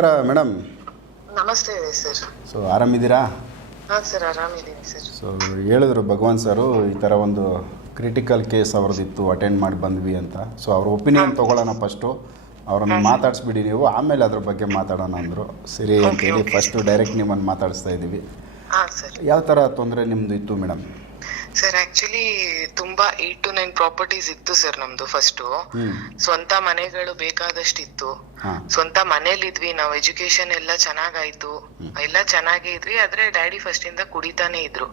ನಮಸ್ಕಾರ ಮೇಡಮ್ ನಮಸ್ತೆ sir. So ಆರಾಮಿದ್ದೀರಾ? ಹಾಂ ಸರ್ ಆರಾಮಿದ್ದೀನಿ ಸರ್. ಸೊ ಹೇಳಿದ್ರು ಭಗವಾನ್ ಸರು ಈ ಥರ ಒಂದು ಕ್ರಿಟಿಕಲ್ ಕೇಸ್ ಅವ್ರದ್ದಿತ್ತು ಅಟೆಂಡ್ ಮಾಡಿ ಬಂದ್ವಿ ಅಂತ. ಸೊ ಅವ್ರ ಒಪಿನಿಯನ್ ತೊಗೊಳ್ಳೋಣ ಫಸ್ಟು ಅವ್ರನ್ನ ಮಾತಾಡಿಸ್ಬಿಡಿ ನೀವು. ಆಮೇಲೆ ಅದ್ರ ಬಗ್ಗೆ ಮಾತಾಡೋಣ ಅಂದರು. ಸರಿ ಅಂತೇಳಿ ಫಸ್ಟು ಡೈರೆಕ್ಟ್ ನಿಮ್ಮನ್ನು ಮಾತಾಡಿಸ್ತಾ ಇದ್ದೀವಿ ಸರ್. ಯಾವ ಥರ ತೊಂದರೆ ನಿಮ್ಮದು ಇತ್ತು ಮೇಡಮ್ ಸರ್ ಆಕ್ಚುಲಿ ತುಂಬಾ ಏಟ್ ಟು ನೈನ್ ಪ್ರಾಪರ್ಟೀಸ್ ಇತ್ತು ಸರ್ ನಮ್ದು ಫಸ್ಟ್ ಸ್ವಂತ ಮನೆಗಳು ಬೇಕಾದಷ್ಟಿತ್ತು. ಸ್ವಂತ ಮನೇಲಿದ್ವಿ ನಾವು ಎಜುಕೇಶನ್ ಎಲ್ಲ ಚೆನ್ನಾಗಾಯ್ತು. ಎಲ್ಲ ಚೆನ್ನಾಗೇ ಇದ್ವಿ ಆದ್ರೆ ಡ್ಯಾಡಿ ಫಸ್ಟ್ ಇಂದ ಕುಡಿತಾನೆ ಇದ್ರು.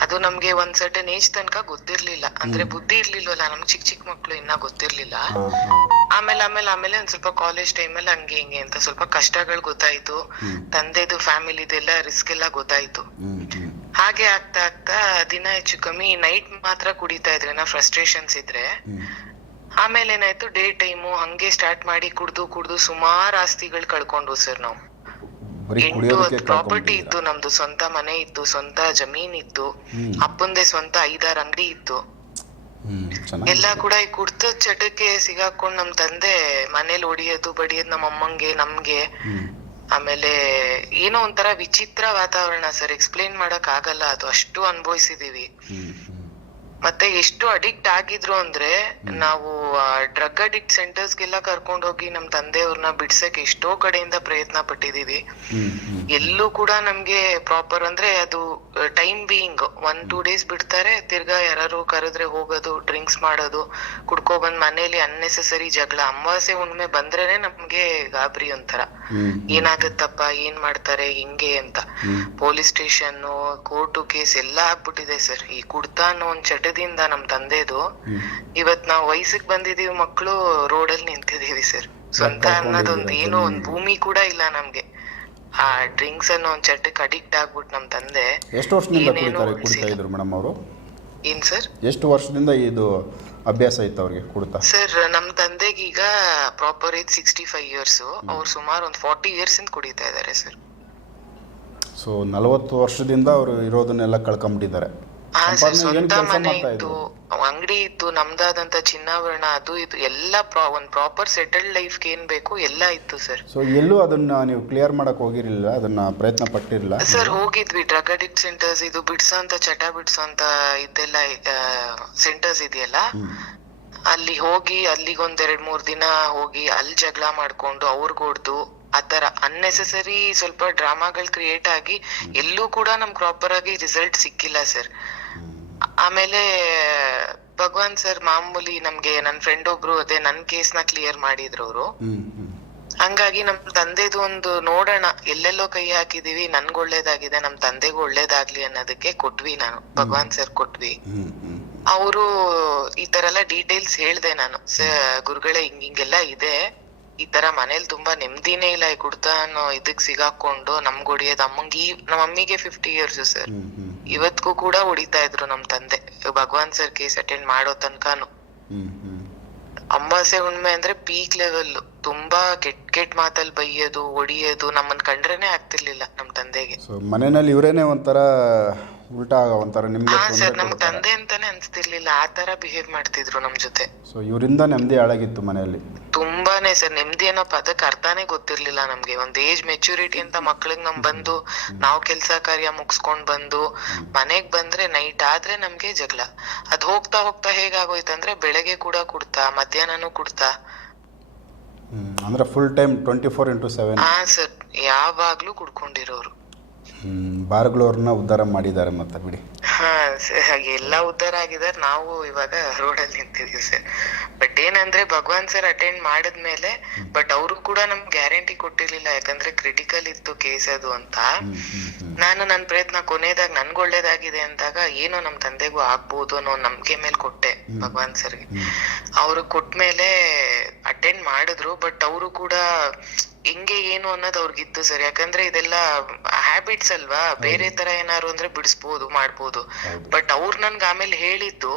ಅದು ನಮ್ಗೆ ಒಂದ್ ಸರ್ಟನ್ ಏಜ್ ತನಕ ಗೊತ್ತಿರ್ಲಿಲ್ಲ. ಅಂದ್ರೆ ಬುದ್ಧಿ ಇರ್ಲಿಲ್ವಲ್ಲ ನಮ್ಗೆ ಚಿಕ್ಕ ಚಿಕ್ಕ ಮಕ್ಳು ಇನ್ನ ಗೊತ್ತಿರ್ಲಿಲ್ಲ. ಆಮೇಲೆ ಆಮೇಲೆ ಆಮೇಲೆ ಒಂದ್ ಸ್ವಲ್ಪ ಕಾಲೇಜ್ ಟೈಮಲ್ಲಿ ಹಂಗೆ ಹಿಂಗೆ ಅಂತ ಸ್ವಲ್ಪ ಕಷ್ಟಗಳು ಗೊತ್ತಾಯ್ತು. ತಂದೆದು ಫ್ಯಾಮಿಲಿದೆಲ್ಲ ರಿಸ್ಕ್ ಎಲ್ಲ ಗೊತ್ತಾಯ್ತು. ಹಾಗೆ ಆಗ್ತಾ ಆಗ್ತಾ ದಿನ ಹೆಚ್ಚು ಕಮ್ಮಿ ನೈಟ್ ಮಾತ್ರ ಕುಡಿತಾ ಇದ್ರೆ ನಾ ಫ್ರಸ್ಟ್ರೇಷನ್ಸ್ ಇದ್ರೆ. ಆಮೇಲೆ ಏನಾಯ್ತು ಡೇ ಟೈಮು ಹಂಗೆ ಸ್ಟಾರ್ಟ್ ಮಾಡಿ ಕುಡ್ದು ಕುಡ್ದು ಸುಮಾರು ಆಸ್ತಿಗಳು ಕಳ್ಕೊಂಡು ಸರ್ ನಾವು. ಎಂಟು ಹತ್ತು ಪ್ರಾಪರ್ಟಿ ಇತ್ತು ನಮ್ದು ಸ್ವಂತ ಮನೆ ಇತ್ತು ಸ್ವಂತ ಜಮೀನ್ ಇತ್ತು. ಅಪ್ಪಂದೆ ಸ್ವಂತ ಐದಾರು ಅಂಗಡಿ ಇತ್ತು. ಎಲ್ಲಾ ಕೂಡ ಈ ಕುಡ್ತ ಚಟಕ್ಕೆ ಸಿಗಾಕೊಂಡ್ ನಮ್ ತಂದೆ ಮನೇಲಿ ಹೊಡಿಯೋದು ಬಡಿಯೋದು ನಮ್ಮ ಅಮ್ಮಂಗೆ ನಮ್ಗೆ. ಆಮೇಲೆ ಏನೋ ಒಂಥರ ವಿಚಿತ್ರ ವಾತಾವರಣ ಸರ್. ಎಕ್ಸ್ಪ್ಲೇನ್ ಮಾಡಕ್ ಆಗಲ್ಲ. ಅದು ಅಷ್ಟು ಅನುಭವಿಸಿದೀವಿ. ಮತ್ತೆ ಎಷ್ಟು ಅಡಿಕ್ಟ್ ಆಗಿದ್ರು ಅಂದ್ರೆ ನಾವು ಡ್ರಗ್ ಅಡಿಕ್ಟ್ ಸೆಂಟರ್ಸ್ಗೆಲ್ಲ ಕರ್ಕೊಂಡ್ ಹೋಗಿ ನಮ್ ತಂದೆಯವ್ರನ್ನ ಬಿಡ್ಸಕ್ ಎಷ್ಟೋ ಕಡೆಯಿಂದ ಪ್ರಯತ್ನ ಪಟ್ಟಿದೀವಿ. ಎಲ್ಲೂ ಕೂಡ ನಮ್ಗೆ ಪ್ರಾಪರ್ ಅಂದ್ರೆ ಅದು time being one two days ಬಿಡ್ತಾರೆ ತಿರ್ಗಾ ಯಾರು ಕರೆದ್ರೆ ಹೋಗೋದು ಡ್ರಿಂಕ್ಸ್ ಮಾಡೋದು ಕುಡ್ಕೊ ಬಂದ್ ಮನೇಲಿ ಅನ್ನೆಸೆಸರಿ ಜಗಳ. ಅಮಾವಾಸ್ಯೆ ಹುಣ್ಣಿಮೆ ಬಂದ್ರೇನೆ ನಮ್ಗೆ ಗಾಬರಿ ಒಂಥರ. ಏನಾಗುತ್ತಪ್ಪ ಏನ್ ಮಾಡ್ತಾರೆ ಹಿಂಗೆ ಅಂತ. ಪೊಲೀಸ್ ಸ್ಟೇಷನ್ ಕೋರ್ಟು ಕೇಸ್ ಎಲ್ಲ ಆಗ್ಬಿಟ್ಟಿದೆ ಸರ್. ಈ ಕುಡ್ತಾ ಅನ್ನೋ ಒಂದ್ ಚಟದಿಂದ ನಮ್ ತಂದೆದು ಇವತ್ ನಾವ್ ವಯಸ್ಸಿಗೆ ಬಂದಿದೀವಿ ಮಕ್ಕಳು ರೋಡಲ್ಲಿ ನಿಂತಿದೀವಿ ಸರ್. ಸ್ವಂತ ಅನ್ನೋದೊಂದ್ ಏನೋ ಒಂದ್ ಭೂಮಿ ಕೂಡ ಇಲ್ಲ ನಮ್ಗೆ. ಆ ಡ್ರಿಂಕ್ಸ್ ಅನ್ನೋ ಒಂದ್ ಚಟಕ್ಕೆ ಅಡಿಕ್ಟ್ ಆಗ್ಬಿಟ್ಟು ನಮ್ ತಂದೆ. ಎಷ್ಟು ವರ್ಷದಿಂದ ಏನೇನೋ ಕುಡಿತಾರೆ ಕುಡಿತಾ ಇದ್ರು ಮೇಡಮ್ ಅವರು? ಏನ್ ಸರ್? ಎಷ್ಟು ವರ್ಷದಿಂದ ಇದು ಅಭ್ಯಾಸ ಇತ್ತು ಅವ್ರಿಗೆ ಕುಡಿತಾ? ಸರ್ ನಮ್ ತಂದೆಗೆ ಈಗ proper age sixty five years ಅವ್ರು ಸುಮಾರು ಒಂದ್ ಫಾರ್ಟಿ ಇಯರ್ಸ್ ಇಂದ ಕುಡಿತಾ ಇದ್ದಾರೆ ಸರ್. ಸೊ ನಲವತ್ತು ವರ್ಷದಿಂದ ಅವರು ಇರೋದನ್ನೆಲ್ಲ ಕಳ್ಕೊಂಬಿಟ್ಟಿದ್ದಾರೆ ಸ್ವಂತ ಮನೆ ಇತ್ತು. ಅಂಗಡಿ ಇತ್ತು ನಮ್ದಾದಂತ ಚಿನ್ನಾಭರಣ ಅದು ಇದು ಎಲ್ಲ ಒಂದ್ ಪ್ರಾಪರ್ ಸೆಟಲ್ಡ್ ಲೈಫ್ ಏನ್ ಬೇಕು ಎಲ್ಲ ಇತ್ತು ಸರ್. ಸೊ ಎಲ್ಲೂ ಅದನ್ನ ನೀವು ಕ್ಲಿಯರ್ ಮಾಡಕ್ ಹೋಗಿರಲಿಲ್ಲ ಅದನ್ನ ಪ್ರಯತ್ನ ಪಟ್ಟಿರಲಿಲ್ಲ? ಸರ್ ಹೋಗಿದ್ವಿ. ಡ್ರಗ್ ಅಡಿಕ್ಟ್ ಸೆಂಟರ್ಸ್ ಇದು ಬಿಡ್ಸೋಂತ ಚಟ ಬಿಡ್ಸೋ ಅಂತ ಇದೆಲ್ಲ ಸೆಂಟರ್ಸ್ ಇದೆಯಲ್ಲ? ಅಲ್ಲಿ ಹೋಗಿ ಅಲ್ಲಿಗೆ ಒಂದ್ ಎರಡ್ ಮೂರ್ ದಿನ ಹೋಗಿ ಅಲ್ಲಿ ಜಗಳ ಮಾಡ್ಕೊಂಡು ಅವ್ರಿಗೊಡ್ದು ಆತರ ಅನ್ನೆಸೆಸರಿ ಸ್ವಲ್ಪ ಡ್ರಾಮಾಗಳು ಕ್ರಿಯೇಟ್ ಆಗಿ ಎಲ್ಲೂ ಕೂಡ ನಮ್ ಪ್ರಾಪರ್ ಆಗಿ ರಿಸಲ್ಟ್ ಸಿಕ್ಕಿಲ್ಲ ಸರ್. ಆಮೇಲೆ ಭಗವಾನ್ ಸರ್ ಮಾಮೂಲಿ ನಮ್ಗೆ ನನ್ ಫ್ರೆಂಡ್ ಒಬ್ರು ಅದೇ ನನ್ ಕೇಸ್ನ ಕ್ಲಿಯರ್ ಮಾಡಿದ್ರು ಅವರು. ಹಂಗಾಗಿ ನಮ್ ತಂದೆದು ಒಂದು ನೋಡೋಣ ಎಲ್ಲೆಲ್ಲೋ ಕೈ ಹಾಕಿದೀವಿ ನನ್ಗ್ ಒಳ್ಳೇದಾಗಿದೆ ನಮ್ ತಂದೆಗೂ ಒಳ್ಳೇದಾಗ್ಲಿ ಅನ್ನೋದಕ್ಕೆ ಕೊಟ್ವಿ ನಾನು ಭಗವಾನ್ ಸರ್ ಕೊಟ್ವಿ. ಅವರು ಈ ತರ ಎಲ್ಲ ಡೀಟೇಲ್ಸ್ ಹೇಳ್ದೆ ನಾನು ಗುರುಗಳೇ ಹಿಂಗ್ ಹಿಂಗೆಲ್ಲ ಇದೆ ಈ ತರ ಮನೇಲಿ ತುಂಬಾ ನೆಮ್ಮದಿನೇ ಇಲ್ಲ ಈ ಕುಡ್ತಾ ಅನ್ನೋ ಇದಕ್ ಸಿಗಾಕೊಂಡು ನಮ್ಗ್ ಅಮ್ಮಂಗೆ ಈ ನಮ್ಮ ಅಮ್ಮಿಗೆ ಫಿಫ್ಟಿ ಇಯರ್ಸ್ ಸರ್. ಇವತ್ಗೂ ಕೂಡ ಹೊಡಿತಾ ಇದ್ರು ನಮ್ ತಂದೆ. ಭಗವಾನ್ ಸರ್ ಕೇಸ್ ಅಟೆಂಡ್ ಮಾಡೋ ತನಕನು. ಅಂಬಾಸೆ ಹುಣ್ಣಿಮೆ ಅಂದ್ರೆ ಪೀಕ್ ಲೆವೆಲ್ ತುಂಬಾ ಕೆಟ್ ಕೆಟ್ ಮಾತಲ್ಲಿ ಬೈಯೋದು ಹೊಡಿಯೋದು ನಮ್ಮನ್ ಕಂಡ್ರೇನೆ ಆಗ್ತಿರ್ಲಿಲ್ಲ ನಮ್ ತಂದೆಗೆ. ಮನೆಯಲ್ಲಿ ಇವರೇನೆ ಒಂಥರ ಉಲ್ಟಾ ಒಂಥರ ನಿಮ್ಗೆ ಹಾ ಸರ್ ನಮ್ ತಂದೆ ಅಂತಾನೆ ಅನ್ಸ್ತಿರ್ಲಿಲ್ಲ ಆ ತರ ಬಿಹೇವ್ ಮಾಡ್ತಿದ್ರು ನಮ್ ಜೊತೆ. ಸೊ ಇವರಿಂದ ನೆಮ್ಮದಿ ಹಾಳಾಗಿತ್ತು ಮನೆಯಲ್ಲಿ. ತುಂಬಾನೇ ಸರ್ ನೆಮ್ಮದಿ ಅನ್ನೋ ಪದಕ್ಕೆ ಅರ್ಥನೇ ಗೊತ್ತಿರ್ಲಿಲ್ಲ ನಮ್ಗೆ. ಒಂದ್ ಏಜ್ ಮೆಚುರಿಟಿ ಅಂತ ಮಕ್ಳಿಗ್ ನಮ್ ಬಂದು ನಾವ್ ಕೆಲ್ಸ ಕಾರ್ಯ ಮುಗಿಸ್ಕೊಂಡ್ ಬಂದು ಮನೆಗ್ ಬಂದ್ರೆ ನೈಟ್ ಆದ್ರೆ ನಮ್ಗೆ ಜಗಳ. ಅದ್ ಹೋಗ್ತಾ ಹೋಗ್ತಾ ಹೇಗಾಗೋಯ್ತಂದ್ರೆ ಬೆಳಗ್ಗೆ ಕೂಡ ಕುಡ್ತಾ ಮಧ್ಯಾಹ್ನನೂ ಕುಡ್ತಾ. ಅಂದ್ರೆ full time twenty four into seven ಹಾ ಸರ್ ಯಾವಾಗ್ಲೂ ಕುಡ್ಕೊಂಡಿರೋರು. ಬಾರ್ಗಳವ್ರನ್ನ ಉದ್ಧಾರ ಮಾಡಿದ್ದಾರೆ ಮತ್ತೆ ಬಿಡಿ. ಹಾ ಸರ್ ಎಲ್ಲ ಉದ್ಧಾರ ಆಗಿದ್ದಾರೆ. ನಾವು ಇವಾಗ ಅಲ್ಲಿ ನಿಂತಿದೀವಿ ಸರ್. ಬಟ್ ಏನಂದ್ರೆ ಭಗವಾನ್ ಸರ್ ಅಟೆಂಡ್ ಮಾಡಿದ್ಮೇಲೆ ಬಟ್ ಅವರು ಕೂಡ ನಮ್ಗೆ ಗ್ಯಾರಂಟಿ ಕೊಟ್ಟಿರ್ಲಿಲ್ಲ. ಯಾಕಂದ್ರೆ ಕ್ರಿಟಿಕಲ್ ಇತ್ತು ಕೇಸ್ ಅದು ಅಂತ. ನಾನು ನನ್ನ ಪ್ರಯತ್ನ ಕೊನೆದಾಗ ನನ್ಗೆ ಒಳ್ಳೇದಾಗಿದೆ ಅಂದಾಗ ಏನೋ ನಮ್ ತಂದೆಗೂ ಆಗ್ಬೋದು ಅನ್ನೋ ನಂಬಿಕೆ ಮೇಲೆ ಕೊಟ್ಟೆ ಭಗವಾನ್ ಸರ್ಗೆ ಅವ್ರು ಅವ್ರು ಕೊಟ್ಮೇಲೆ ಅಟೆಂಡ್ ಮಾಡಿದ್ರು ಬಟ್ ಅವರು ಕೂಡ ಹೆಂಗೆ ಏನು ಅನ್ನೋದು ಅವ್ರಿಗಿತ್ತು ಸರ್. ಯಾಕಂದ್ರೆ ಇದೆಲ್ಲ ಹ್ಯಾಬಿಟ್ಸ್ ಅಲ್ವಾ? ಬೇರೆ ತರ ಏನಾರು ಅಂದ್ರೆ ಬಿಡಿಸ್ಬೋದು ಮಾಡ್ಬೋದು. ಬಟ್ ಅವ್ರು ನನ್ಗೆ ಆಮೇಲೆ ಹೇಳಿದ್ದು